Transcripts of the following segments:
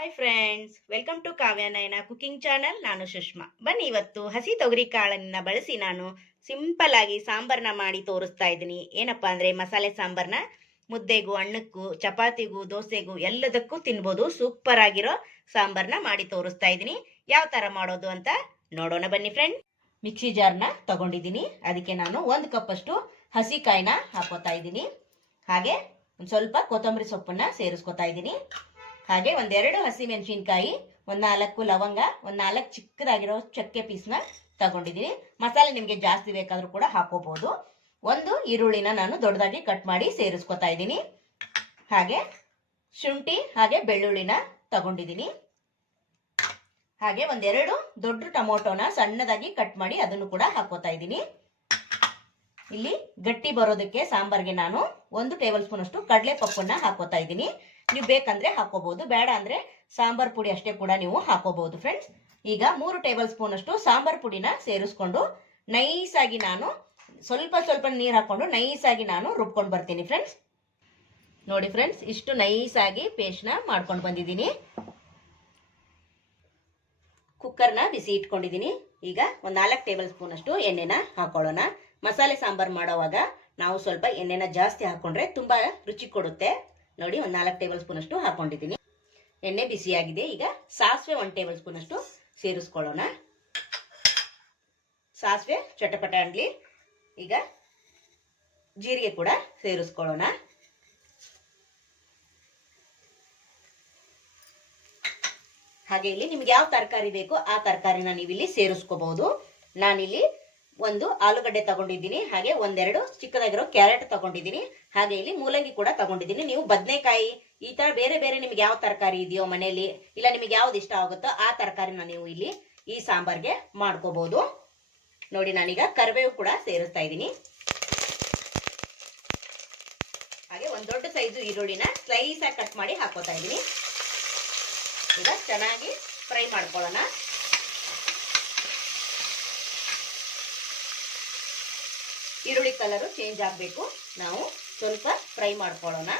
Hi friends, welcome to Kavya Nayana cooking channel. ನಾನು ಸುಷ್ಮಾ. ಬನ್ನಿ, ಇವತ್ತು ಹಸಿ ತೊಗರಿ ಕಾಳನ್ನ ಬಳಸಿ ನಾನು ಸಿಂಪಲ್ ಆಗಿ ಸಾಂಬಾರ್ನ ಮಾಡಿ ತೋರಿಸ್ತಾ ಇದ್ದೀನಿ. ಏನಪ್ಪಾ ಅಂದ್ರೆ ಮಸಾಲೆ ಸಾಂಬಾರ್ನ ಮುದ್ದೆಗೂ, ಅನ್ನಕ್ಕೂ, ಚಪಾತಿಗೂ, ದೋಸೆಗೂ ಎಲ್ಲದಕ್ಕೂ ತಿನ್ಬೋದು. ಸೂಪರ್ ಆಗಿರೋ ಸಾಂಬಾರ್ನ ಮಾಡಿ ತೋರಿಸ್ತಾ ಇದ್ದೀನಿ. ಯಾವ ತರ ಮಾಡೋದು ಅಂತ ನೋಡೋಣ ಬನ್ನಿ ಫ್ರೆಂಡ್. ಮಿಕ್ಸಿ ಜಾರ್ನ ತಗೊಂಡಿದ್ದೀನಿ. ಅದಕ್ಕೆ ನಾನು 1 ಕಪ್ ಅಷ್ಟು ಹಸಿ ಕಾಯಿನ ಹಾಕೋತಾ ಇದ್ದೀನಿ. ಹಾಗೆ ಒಂದು ಸ್ವಲ್ಪ ಕೊತ್ತಂಬರಿ ಸೊಪ್ಪನ್ನ ಸೇರಿಸ್ಕೊತಾ ಇದ್ದೀನಿ. ಹಾಗೆ 1-2 ಹಸಿ ಮೆಣಸಿನಕಾಯಿ, 1-4 ಲವಂಗ, 1-4 ಚಿಕ್ಕದಾಗಿರೋ ಚಕ್ಕೆ ಪೀಸ್ನ ತಗೊಂಡಿದ್ದೀನಿ. ಮಸಾಲೆ ನಿಮಗೆ ಜಾಸ್ತಿ ಬೇಕಾದ್ರೂ ಕೂಡ ಹಾಕೋಬಹುದು. 1 ಈರುಳ್ಳಿನ ನಾನು ದೊಡ್ಡದಾಗಿ ಕಟ್ ಮಾಡಿ ಸೇರಿಸ್ಕೊತಾ ಇದ್ದೀನಿ. ಹಾಗೆ ಶುಂಠಿ ಹಾಗೆ ಬೆಳ್ಳುಳ್ಳಿನ ತಗೊಂಡಿದ್ದೀನಿ. ಹಾಗೆ 1-2 ದೊಡ್ಡ ಟೊಮೊಟೊನ ಸಣ್ಣದಾಗಿ ಕಟ್ ಮಾಡಿ ಅದನ್ನು ಕೂಡ ಹಾಕೋತಾ ಇದ್ದೀನಿ. ಇಲ್ಲಿ ಗಟ್ಟಿ ಬರೋದಕ್ಕೆ ಸಾಂಬಾರ್ಗೆ ನಾನು 1 ಟೇಬಲ್ ಸ್ಪೂನ್ ಅಷ್ಟು ಕಡಲೆ ಪಪ್ಪನ್ನ ಹಾಕೋತಾ ಇದ್ದೀನಿ. ನೀವು ಬೇಕಂದ್ರೆ ಹಾಕೋಬಹುದು, ಬೇಡ ಅಂದ್ರೆ ಸಾಂಬಾರ್ ಪುಡಿ ಅಷ್ಟೇ ಕೂಡ ನೀವು ಹಾಕೋಬಹುದು ಫ್ರೆಂಡ್ಸ್. ಈಗ 3 ಟೇಬಲ್ ಸ್ಪೂನ್ ಅಷ್ಟು ಸಾಂಬಾರ್ ಪುಡಿನ ಸೇರಿಸ್ಕೊಂಡು ನೈಸ್ ಆಗಿ ನಾನು ಸ್ವಲ್ಪ ನೀರು ಹಾಕೊಂಡು ನೈಸ್ ಆಗಿ ನಾನು ರುಬ್ಕೊಂಡು ಬರ್ತೀನಿ ಫ್ರೆಂಡ್ಸ್. ನೋಡಿ ಫ್ರೆಂಡ್ಸ್, ಇಷ್ಟು ನೈಸ್ ಆಗಿ ಪೇಸ್ಟ್ನ ಮಾಡ್ಕೊಂಡು ಬಂದಿದ್ದೀನಿ. ಕುಕ್ಕರ್ನ ಬಿಸಿ ಇಟ್ಕೊಂಡಿದ್ದೀನಿ. ಈಗ 4 ಟೇಬಲ್ ಸ್ಪೂನ್ ಅಷ್ಟು ಎಣ್ಣೆನ ಹಾಕೊಳ್ಳೋಣ. ಮಸಾಲೆ ಸಾಂಬಾರ್ ಮಾಡೋವಾಗ ನಾವು ಸ್ವಲ್ಪ ಎಣ್ಣೆನ ಜಾಸ್ತಿ ಹಾಕೊಂಡ್ರೆ ತುಂಬಾ ರುಚಿ ಕೊಡುತ್ತೆ. ನೋಡಿ, 4 ಟೇಬಲ್ ಸ್ಪೂನ್ ಅಷ್ಟು ಹಾಕೊಂಡಿದ್ದೀನಿ. ಎಣ್ಣೆ ಬಿಸಿಯಾಗಿದೆ. ಈಗ ಸಾಸಿವೆ 1 ಟೇಬಲ್ ಸ್ಪೂನ್ ಅಷ್ಟು ಸೇರಿಸ್ಕೊಳ್ಳೋಣ. ಸಾಸಿವೆ ಚಟಪಟ ಅಂಡ್ಲಿ. ಈಗ ಜೀರಿಗೆ ಕೂಡ ಸೇರಿಸ್ಕೊಳ್ಳೋಣ. ಹಾಗೆ ಇಲ್ಲಿ ನಿಮ್ಗೆ ಯಾವ ತರಕಾರಿ ಬೇಕೋ ಆ ತರಕಾರಿನ ನೀವು ಇಲ್ಲಿ ಸೇರಿಸ್ಕೋಬಹುದು. ನಾನಿಲ್ಲಿ 1 ಆಲೂಗಡ್ಡೆ ತಗೊಂಡಿದ್ದೀನಿ. ಹಾಗೆ 1-2 ಚಿಕ್ಕದಾಗಿರೋ ಕ್ಯಾರೆಟ್ ತಗೊಂಡಿದ್ದೀನಿ. ಹಾಗೆ ಇಲ್ಲಿ ಮೂಲಂಗಿ ಕೂಡ ತಗೊಂಡಿದ್ದೀನಿ. ನೀವು ಬದನೆಕಾಯಿ ಈ ತರ ಬೇರೆ ಬೇರೆ ನಿಮ್ಗೆ ಯಾವ ತರಕಾರಿ ಇದೆಯೋ ಮನೆಯಲ್ಲಿ, ಇಲ್ಲ ನಿಮಗೆ ಯಾವ್ದು ಇಷ್ಟ ಆಗುತ್ತೋ ಆ ತರಕಾರಿನ ನೀವು ಇಲ್ಲಿ ಈ ಸಾಂಬಾರ್ಗೆ ಮಾಡ್ಕೋಬಹುದು. ನೋಡಿ, ನಾನೀಗ ಕರಿಬೇವು ಕೂಡ ಸೇರಿಸ್ತಾ ಇದ್ದೀನಿ. ಹಾಗೆ 1 ದೊಡ್ಡ ಸೈಜು ಈರುಳ್ಳಿನ ಸ್ಲೈಸ್ ಆಗಿ ಕಟ್ ಮಾಡಿ ಹಾಕೋತಾ ಇದ್ದೀನಿ. ಈಗ ಚೆನ್ನಾಗಿ ಫ್ರೈ ಮಾಡ್ಕೊಳ್ಳೋಣ. ಈರುಳ್ಳಿ ಕಲರು ಚೇಂಜ್ ಆಗಬೇಕು. ನಾವು ಸ್ವಲ್ಪ ಫ್ರೈ ಮಾಡ್ಕೊಳ್ಳೋಣ.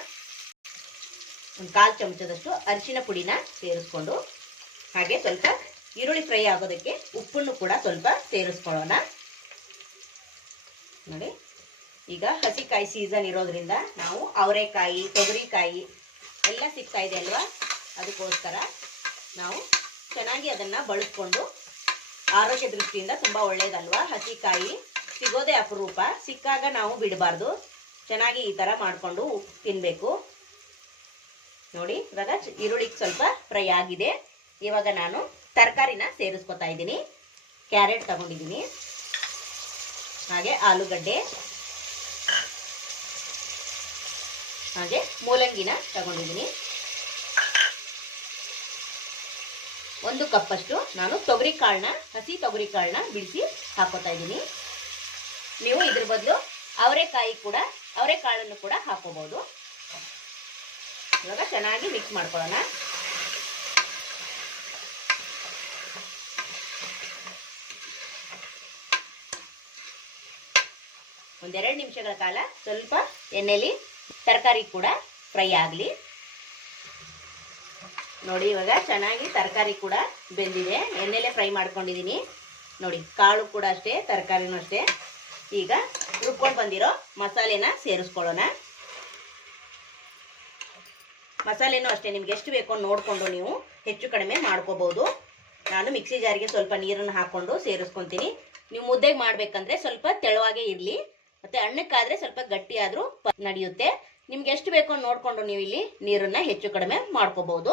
1/4 ಚಮಚದಷ್ಟು ಅರಿಶಿನ ಪುಡಿನ ಸೇರಿಸ್ಕೊಂಡು, ಹಾಗೆ ಸ್ವಲ್ಪ ಈರುಳ್ಳಿ ಫ್ರೈ ಆಗೋದಕ್ಕೆ ಉಪ್ಪನ್ನು ಕೂಡ ಸ್ವಲ್ಪ ಸೇರಿಸ್ಕೊಳ್ಳೋಣ. ನೋಡಿ, ಈಗ ಹಸಿಕಾಯಿ ಸೀಸನ್ ಇರೋದ್ರಿಂದ ನಾವು ಅವರೆಕಾಯಿ, ತೊಗರಿಕಾಯಿ ಎಲ್ಲ ಸಿಗ್ತಾ ಇದೆ ಅಲ್ವಾ, ಅದಕ್ಕೋಸ್ಕರ ನಾವು ಚೆನ್ನಾಗಿ ಅದನ್ನ ಬಳಸ್ಕೊಂಡು, ಆರೋಗ್ಯ ದೃಷ್ಟಿಯಿಂದ ತುಂಬಾ ಒಳ್ಳೇದಲ್ವಾ. ಹಸಿಕಾಯಿ ಸಿಗೋದೇ ಅಪರೂಪ, ಸಿಕ್ಕಾಗ ನಾವು ಬಿಡಬಾರ್ದು. ಚೆನ್ನಾಗಿ ಈ ತರ ಮಾಡ್ಕೊಂಡು ತಿನ್ಬೇಕು. ನೋಡಿ, ಇವಾಗ ಈರುಳ್ಳಿ ಸ್ವಲ್ಪ ಫ್ರೈ ಆಗಿದೆ. ಇವಾಗ ನಾನು ತರಕಾರಿನ ಸೇರಿಸ್ಕೊತಾ ಇದ್ದೀನಿ. ಕ್ಯಾರೆಟ್ ತಗೊಂಡಿದ್ದೀನಿ, ಹಾಗೆ ಆಲೂಗಡ್ಡೆ, ಹಾಗೆ ಮೂಲಂಗಿನ ತಗೊಂಡಿದ್ದೀನಿ. 1 ಕಪ್ ಅಷ್ಟು ನಾನು ತೊಗರಿ ಕಾಳನ್ನ, ಹಸಿ ತೊಗರಿ ಕಾಳನ್ನ ಬಿಡಿಸಿ ಹಾಕೋತಾ ಇದ್ದೀನಿ. ನೀವು ಇದ್ರ ಬದಲು ಅವರೆಕಾಳನ್ನು ಕೂಡ ಹಾಕೋಬಹುದು. ಇವಾಗ ಚೆನ್ನಾಗಿ ಮಿಕ್ಸ್ ಮಾಡ್ಕೊಳ್ಳೋಣ. ಒಂದೆರಡು ನಿಮಿಷಗಳ ಕಾಲ ಸ್ವಲ್ಪ ಎಣ್ಣೆಲಿ ತರಕಾರಿ ಕೂಡ ಫ್ರೈ ಆಗಲಿ. ನೋಡಿ, ಇವಾಗ ಚೆನ್ನಾಗಿ ತರಕಾರಿ ಕೂಡ ಬೆಂದಿದೆ. ಎಣ್ಣೆಲೆ ಫ್ರೈ ಮಾಡ್ಕೊಂಡಿದ್ದೀನಿ. ನೋಡಿ, ಕಾಳು ಕೂಡ ಅಷ್ಟೇ, ತರಕಾರಿನೂ ಅಷ್ಟೇ. ಈಗ ರುಬ್ಕೊಂಡು ಬಂದಿರೋ ಮಸಾಲೆನ ಸೇರಿಸ್ಕೊಳ್ಳೋಣ. ಮಸಾಲೆನೂ ಅಷ್ಟೇ, ನಿಮ್ಗೆ ಎಷ್ಟು ಬೇಕೋ ನೋಡ್ಕೊಂಡು ನೀವು ಹೆಚ್ಚು ಕಡಿಮೆ ಮಾಡ್ಕೋಬಹುದು. ನಾನು ಮಿಕ್ಸಿ ಜಾರಿಗೆ ಸ್ವಲ್ಪ ನೀರನ್ನು ಹಾಕೊಂಡು ಸೇರಿಸ್ಕೊಂತೀನಿ. ನೀವು ಮುದ್ದೆಗೆ ಮಾಡ್ಬೇಕಂದ್ರೆ ಸ್ವಲ್ಪ ತೆಳುವಾಗೇ ಇರಲಿ, ಮತ್ತೆ ಅನ್ನಕ್ಕಾದ್ರೆ ಸ್ವಲ್ಪ ಗಟ್ಟಿ ಆದ್ರೂ ನಡೆಯುತ್ತೆ. ನಿಮ್ಗೆ ಎಷ್ಟು ಬೇಕೋ ನೋಡ್ಕೊಂಡು ನೀವು ಇಲ್ಲಿ ನೀರನ್ನ ಹೆಚ್ಚು ಕಡಿಮೆ ಮಾಡ್ಕೋಬಹುದು.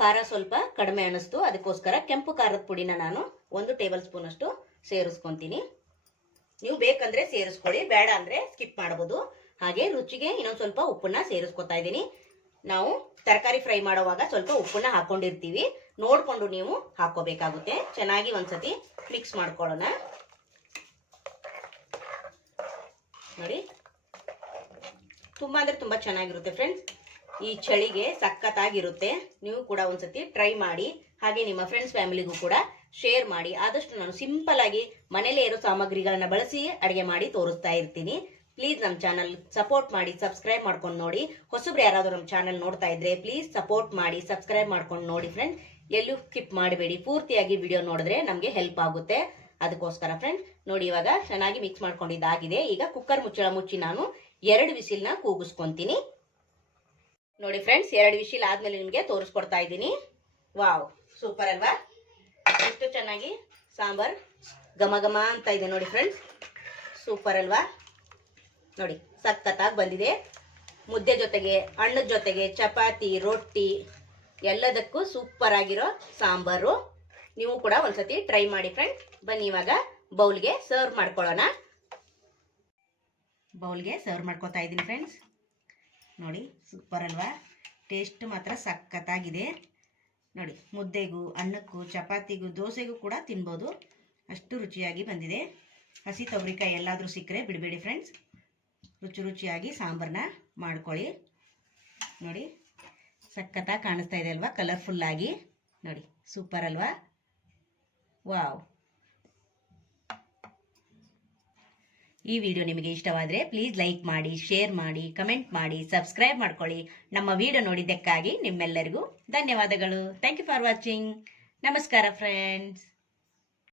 ಖಾರ ಸ್ವಲ್ಪ ಕಡಿಮೆ ಅನಿಸ್ತು, ಅದಕ್ಕೋಸ್ಕರ ಕೆಂಪು ಖಾರದ ಪುಡಿನ ನಾನು 1 ಟೇಬಲ್ ಸ್ಪೂನ್ ಅಷ್ಟು ಸೇರಿಸ್ಕೊಂತೀನಿ. ನೀವು ಬೇಕಂದ್ರೆ ಸೇರಿಸ್ಕೊಳ್ಳಿ, ಬೇಡ ಅಂದ್ರೆ ಸ್ಕಿಪ್ ಮಾಡಬಹುದು. ಹಾಗೆ ರುಚಿಗೆ ಇನ್ನೊಂದು ಸ್ವಲ್ಪ ಉಪ್ಪನ್ನ ಸೇರಿಸ್ಕೊತಾ ಇದ್ದೀನಿ. ನಾವು ತರಕಾರಿ ಫ್ರೈ ಮಾಡುವಾಗ ಸ್ವಲ್ಪ ಉಪ್ಪನ್ನ ಹಾಕೊಂಡಿರ್ತೀವಿ, ನೋಡ್ಕೊಂಡು ನೀವು ಹಾಕೋಬೇಕಾಗುತ್ತೆ. ಚೆನ್ನಾಗಿ ಒಂದ್ಸತಿ ಮಿಕ್ಸ್ ಮಾಡ್ಕೊಳ್ಳೋಣ. ನೋಡಿ, ತುಂಬಾ ಅಂದ್ರೆ ತುಂಬಾ ಚೆನ್ನಾಗಿರುತ್ತೆ ಫ್ರೆಂಡ್ಸ್. ಈ ಚಳಿಗೆ ಸಖತ್ತಾಗಿರುತ್ತೆ. ನೀವು ಕೂಡ ಒಂದ್ಸತಿ ಟ್ರೈ ಮಾಡಿ. ಹಾಗೆ ನಿಮ್ಮ ಫ್ರೆಂಡ್ಸ್ ಫ್ಯಾಮಿಲಿಗೂ ಕೂಡ ಶೇರ್ ಮಾಡಿ. ಆದಷ್ಟು ನಾನು ಸಿಂಪಲ್ ಆಗಿ ಮನೇಲೇ ಇರೋ ಸಾಮಗ್ರಿಗಳನ್ನ ಬಳಸಿ ಅಡಿಗೆ ಮಾಡಿ ತೋರಿಸ್ತಾ ಇರ್ತೀನಿ. ಪ್ಲೀಸ್ ನಮ್ಮ ಚಾನಲ್ ಸಪೋರ್ಟ್ ಮಾಡಿ ಸಬ್ಸ್ಕ್ರೈಬ್ ಮಾಡ್ಕೊಂಡು ನೋಡಿ. ಹೊಸಬ್ರು ಯಾರಾದರೂ ನಮ್ಮ ಚಾನಲ್ ನೋಡ್ತಾ ಇದ್ರೆ ಪ್ಲೀಸ್ ಸಪೋರ್ಟ್ ಮಾಡಿ ಸಬ್ಸ್ಕ್ರೈಬ್ ಮಾಡ್ಕೊಂಡು ನೋಡಿ ಫ್ರೆಂಡ್. ಎಲ್ಲೂ ಸ್ಕಿಪ್ ಮಾಡಬೇಡಿ, ಪೂರ್ತಿಯಾಗಿ ವಿಡಿಯೋ ನೋಡಿದ್ರೆ ನಮಗೆ ಹೆಲ್ಪ್ ಆಗುತ್ತೆ. ಅದಕ್ಕೋಸ್ಕರ ಫ್ರೆಂಡ್ ನೋಡಿ, ಇವಾಗ ಚೆನ್ನಾಗಿ ಮಿಕ್ಸ್ ಮಾಡ್ಕೊಂಡಿದ್ದಾಗಿದೆ. ಈಗ ಕುಕ್ಕರ್ ಮುಚ್ಚಳ ಮುಚ್ಚಿ ನಾನು 2 ವಿಸಿಲ್ನ ಕೂಗಿಸ್ಕೊಂತೀನಿ. ನೋಡಿ ಫ್ರೆಂಡ್ಸ್, 2 ವಿಸಿಲ್ ಆದ್ಮೇಲೆ ನಿಮಗೆ ತೋರಿಸ್ಕೊಡ್ತಾ ಇದ್ದೀನಿ. ವಾವ್, ಸೂಪರ್ ಅಲ್ವಾ? ಎಷ್ಟು ಚೆನ್ನಾಗಿ ಸಾಂಬಾರ್ ಘಮ ಘಮ ಅಂತ ಇದೆ ನೋಡಿ ಫ್ರೆಂಡ್ಸ್. ಸೂಪರ್ ಅಲ್ವಾ? ನೋಡಿ ಸಖತ್ತಾಗಿ ಬಂದಿದೆ. ಮುದ್ದೆ ಜೊತೆಗೆ, ಅನ್ನದ ಜೊತೆಗೆ, ಚಪಾತಿ, ರೊಟ್ಟಿ ಎಲ್ಲದಕ್ಕೂ ಸೂಪರ್ ಆಗಿರೋ ಸಾಂಬಾರು. ನೀವು ಕೂಡ ಒಂದ್ಸತಿ ಟ್ರೈ ಮಾಡಿ ಫ್ರೆಂಡ್. ಬನ್ನಿ ಇವಾಗ ಬೌಲ್ಗೆ ಸರ್ವ್ ಮಾಡ್ಕೊಳ್ಳೋಣ. ಬೌಲ್ಗೆ ಸರ್ವ್ ಮಾಡ್ಕೊತಾ ಇದ್ದೀನಿ ಫ್ರೆಂಡ್ಸ್. ನೋಡಿ ಸೂಪರ್ ಅಲ್ವಾ? ಟೇಸ್ಟ್ ಮಾತ್ರ ಸಖತ್ತಾಗಿದೆ ನೋಡಿ. ಮುದ್ದೆಗೂ, ಅನ್ನಕ್ಕೂ, ಚಪಾತಿಗೂ, ದೋಸೆಗೂ ಕೂಡ ತಿನ್ಬೋದು, ಅಷ್ಟು ರುಚಿಯಾಗಿ ಬಂದಿದೆ. ಹಸಿ ತೊಗರಿಕಾಯಿ ಎಲ್ಲಾದರೂ ಸಿಕ್ಕರೆ ಬಿಡಬೇಡಿ ಫ್ರೆಂಡ್ಸ್. ರುಚಿಯಾಗಿ ಸಾಂಬಾರನ್ನ ಮಾಡ್ಕೊಳ್ಳಿ. ನೋಡಿ ಸಖತ್ತಾಗಿ ಕಾಣಿಸ್ತಾ ಇದೆ ಅಲ್ವಾ? ಕಲರ್ಫುಲ್ಲಾಗಿ ನೋಡಿ, ಸೂಪರ್ ಅಲ್ವಾ? ವಾವ್. ಈ ವಿಡಿಯೋ ನಿಮಗೆ ಇಷ್ಟವಾದರೆ ಪ್ಲೀಸ್ ಲೈಕ್ ಮಾಡಿ, ಶೇರ್ ಮಾಡಿ, ಕಮೆಂಟ್ ಮಾಡಿ, ಸಬ್ಸ್ಕ್ರೈಬ್ ಮಾಡ್ಕೊಳ್ಳಿ. ನಮ್ಮ ವಿಡಿಯೋ ನೋಡಿದ್ದಕ್ಕಾಗಿ ನಿಮ್ಮೆಲ್ಲರಿಗೂ ಧನ್ಯವಾದಗಳು. Thank you for watching. ನಮಸ್ಕಾರ ಫ್ರೆಂಡ್ಸ್.